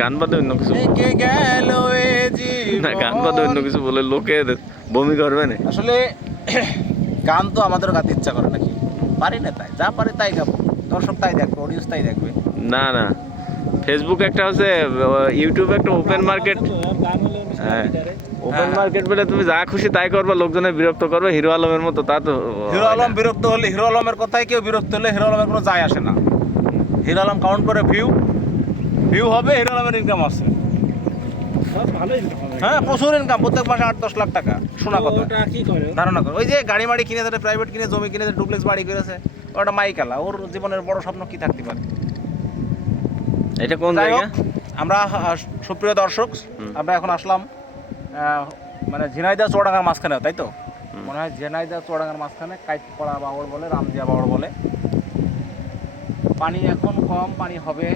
গান বাদে অন্য কিছু কে গেল এ না, গান বাদে অন্য কিছু বলে লোকে বমি করবে না। আসলে গান তো আমাদের গাতে ইচ্ছা করে নাকি, পারি না, তাই যা পারি তাই গাবো, দর্শক তাই দেখবে, অডিয়েন্স তাই দেখবে। না না, ফেসবুক একটা হচ্ছে, ইউটিউব একটা ওপেন মার্কেট। হ্যাঁ, ওপেন মার্কেট বলে তুমি যা খুশি তাই করবা, লোকজনের বিরক্ত করবে হিরো আলমের মতো, তা তো হিরো আলম বিরক্ত হলে, হিরো আলমের কথায় কেউ বিরক্ত হলে হিরো আলমের কোনো যায় আসে না। হিরো আলম কাউন্ট করে ভিউ হবে, হিরো আলমের ইনকাম আছে। হ্যাঁ, প্রচুর ইনকাম, প্রত্যেক মাসে 8-10 লাখ টাকা। শোনা কথা, ধারণা করো, ওই যে গাড়ি মাড়ি কিনে দেয়, প্রাইভেট কিনে, জমি কিনে, ডুপ্লেক্স বাড়ি করেছে, ওটা মাইকালা। ওর জীবনের বড় স্বপ্ন কি থাকতে পারে? এটা কোন জায়গা? আমরা সুপ্রিয় দর্শক, আমরা এখন আসলাম মানে ঝিনাইদহ চুয়াডাঙ্গার মাঝখানে, তাই তো মনে হয়, ঝিনাইদহ চুয়াডাঙ্গার মাঝখানে কাইতপাড়া বাওড় বলে, রামদিয়া বাওড় বলে। পানি এখন কম, পানি হবে,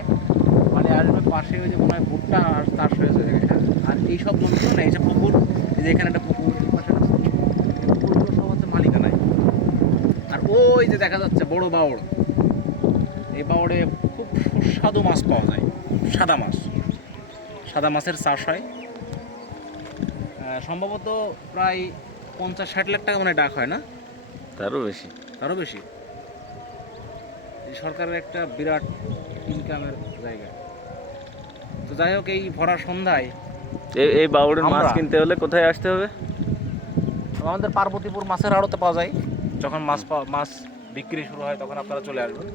মানে আসবে পাশে ওই যে মনে হয় ভুট্টা আর চাষ হয়েছে জায়গাটা। আর এইসব জমিগুলো না, এই যে পুকুর, এই যে এখানে একটা পুকুর, এই পাশে একটা পুকুর, এই পুকুরগুলো সব হচ্ছে মালিকানায়। আর ওই যে দেখা যাচ্ছে বড় বাওড়, এই বাওড়ে খুব সুস্বাদু মাছ পাওয়া যায়, সাদা মাছের চাষ হয়। সম্ভবত প্রায় 50-60 লাখ টাকা মানে ডাক হয় না, তারও বেশি, তারও বেশি। সরকারের একটা বিরাট ইনকামের জায়গা। তো যাই হোক, এই ভরা সন্ধ্যায় এই বাউড়ের মাছ কিনতে হলে কোথায় আসতে হবে? আমাদের পার্বতীপুর মাছের আড়তে পাওয়া যায়। যখন মাছ বিক্রি শুরু হয় তখন আপনারা চলে আসবেন।